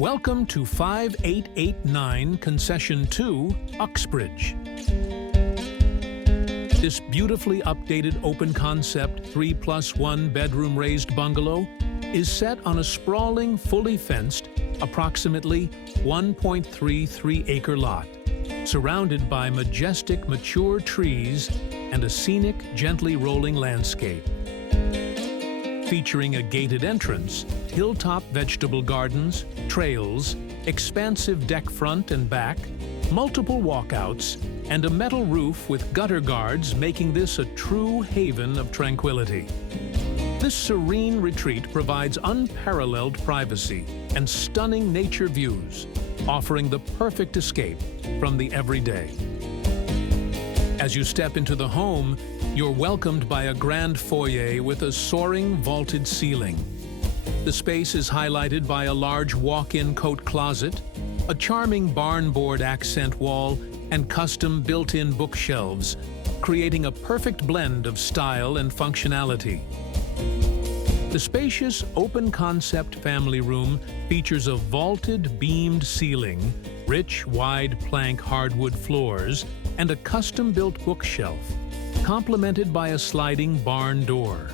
Welcome to 5889 Concession 2, Uxbridge. This beautifully updated open-concept 3+1 bedroom raised bungalow is set on a sprawling, fully fenced, approximately 1.33-acre lot, surrounded by majestic, mature trees and a scenic, gently rolling landscape. Featuring a gated entrance, hilltop vegetable gardens, trails, expansive deck front and back, multiple walkouts, and a metal roof with gutter guards, making this a true haven of tranquility. This serene retreat provides unparalleled privacy and stunning nature views, offering the perfect escape from the everyday. As you step into the home, you're welcomed by a grand foyer with a soaring vaulted ceiling. The space is highlighted by a large walk-in coat closet, a charming barn board accent wall, and custom built-in bookshelves, creating a perfect blend of style and functionality. The spacious, open-concept family room features a vaulted, beamed ceiling, rich, wide plank hardwood floors, and a custom-built bookshelf, complemented by a sliding barn door.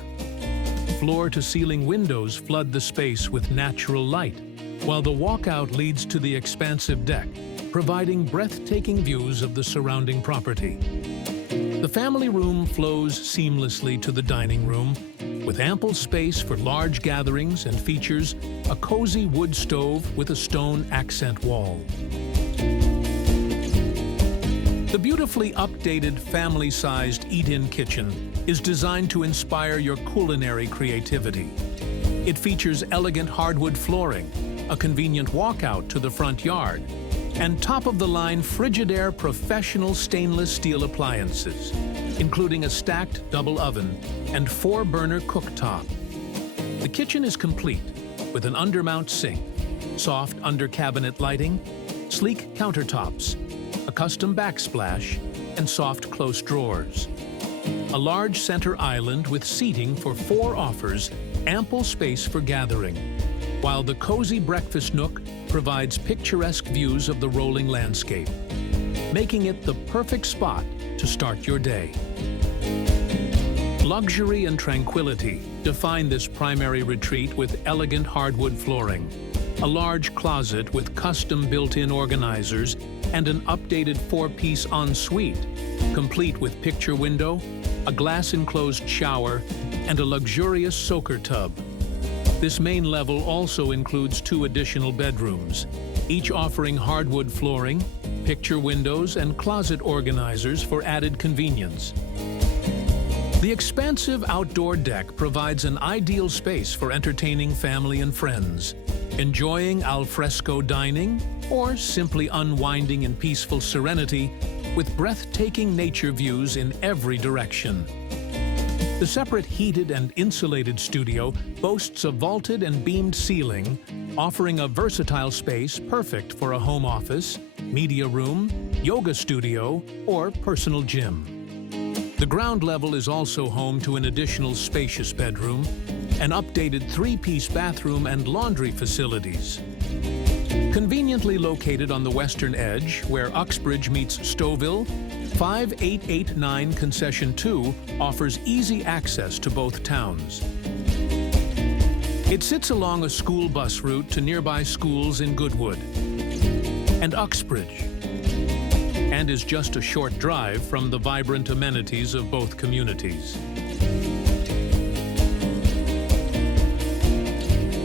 Floor-to-ceiling windows flood the space with natural light, while the walkout leads to the expansive deck, providing breathtaking views of the surrounding property. The family room flows seamlessly to the dining room, with ample space for large gatherings, and features a cozy wood stove with a stone accent wall. The beautifully updated family-sized eat-in kitchen is designed to inspire your culinary creativity. It features elegant hardwood flooring, a convenient walkout to the front yard, and top-of-the-line Frigidaire Professional stainless steel appliances, including a stacked double oven and 4-burner cooktop. The kitchen is complete with an undermount sink, soft under-cabinet lighting, sleek countertops, a custom backsplash, and soft close drawers. A large center island with seating for 4 offers ample space for gathering, while the cozy breakfast nook provides picturesque views of the rolling landscape, making it the perfect spot to start your day. Luxury and tranquility define this primary retreat with elegant hardwood flooring, a large closet with custom built-in organizers, and an updated 4-piece ensuite, complete with picture window, a glass-enclosed shower, and a luxurious soaker tub. This main level also includes 2 additional bedrooms, each offering hardwood flooring, picture windows, and closet organizers for added convenience. The expansive outdoor deck provides an ideal space for entertaining family and friends, enjoying al fresco dining, or simply unwinding in peaceful serenity with breathtaking nature views in every direction. The separate heated and insulated studio boasts a vaulted and beamed ceiling, offering a versatile space perfect for a home office, media room, yoga studio, or personal gym. The ground level is also home to an additional spacious bedroom, an updated 3-piece bathroom, and laundry facilities. Conveniently located on the western edge, where Uxbridge meets Stouffville, 5889 Concession 2 offers easy access to both towns. It sits along a school bus route to nearby schools in Goodwood and Uxbridge, and is just a short drive from the vibrant amenities of both communities.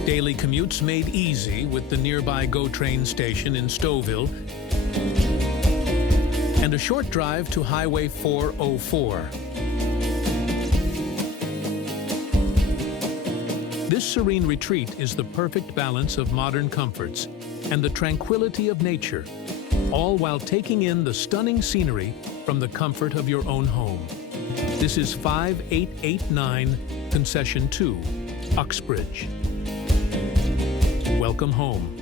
Daily commutes made easy with the nearby GO train station in Stouffville and a short drive to Highway 404. This serene retreat is the perfect balance of modern comforts and the tranquility of nature, all while taking in the stunning scenery from the comfort of your own home. This is 5889 Concession 2, Uxbridge. Welcome home.